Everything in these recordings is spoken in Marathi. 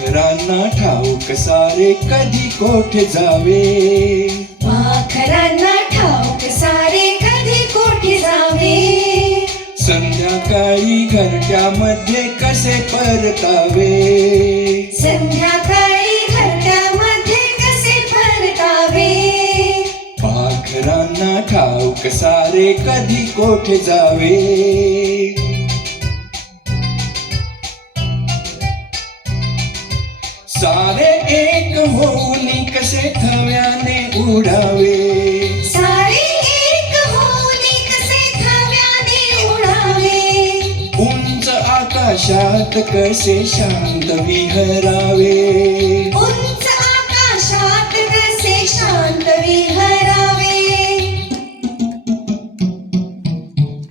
पाखरांना ठाऊक सारे कधी कोठे जावे? पाखरांना ठाऊक सारे कधी कोठे जावे? संध्याकाळी घरट्यामध्ये कसे परतावे? संध्याकाळी घरट्यामध्ये कसे परतावे? पाखरांना ठाऊक सारे कधी कोठे जावे? सारे एक होऊन कसे थव्याने उडावे? सारे एक होऊन कसे थव्याने उडावे? उंच आकाशात कसे शांत विहरावे? उंच आकाशात कसे शांत विहरावे?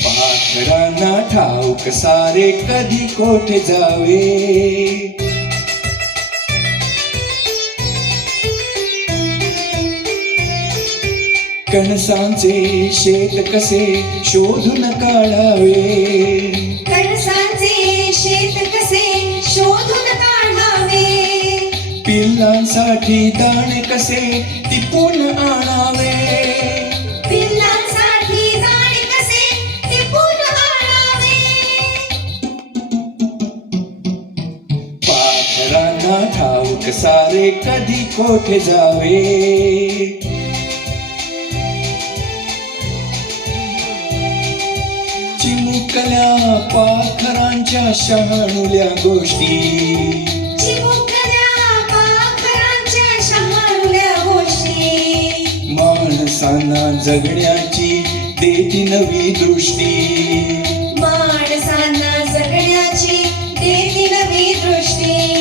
पाखरांना ठाऊक सारे कधी कोठे जावे? कणसांचे शेत कसे शोधून काढावे? कणसांचे शेत कसे शोधून काढावे? पिल्लांसाठी दाणे कसे टिपून आणावे? पिल्लांसाठी जाणे कसे टिपून आणावे? पाखरांना ठाऊक सारे कधी कोठे जावे? चिमुकल्या पाखरांच्या शहाणुल्या गोष्टी. माणसांना जगण्याची देती नवी दृष्टी. माणसांना जगण्याची देती नवी दृष्टी.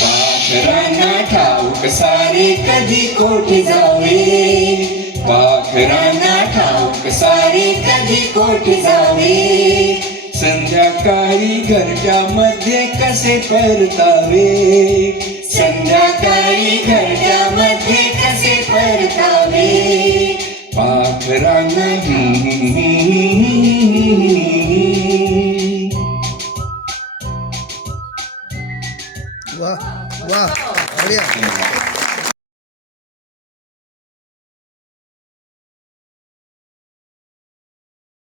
पाखरांना ठाऊक सारे कधी कोठे जावे? पाखरांना ठाऊक सारी कधी कोठे जावे? संध्याकाळी घरच्या मध्ये कसे परतावे? संध्याकाळी घरच्या मध्ये कसे परतावे? पाखरांग वा वा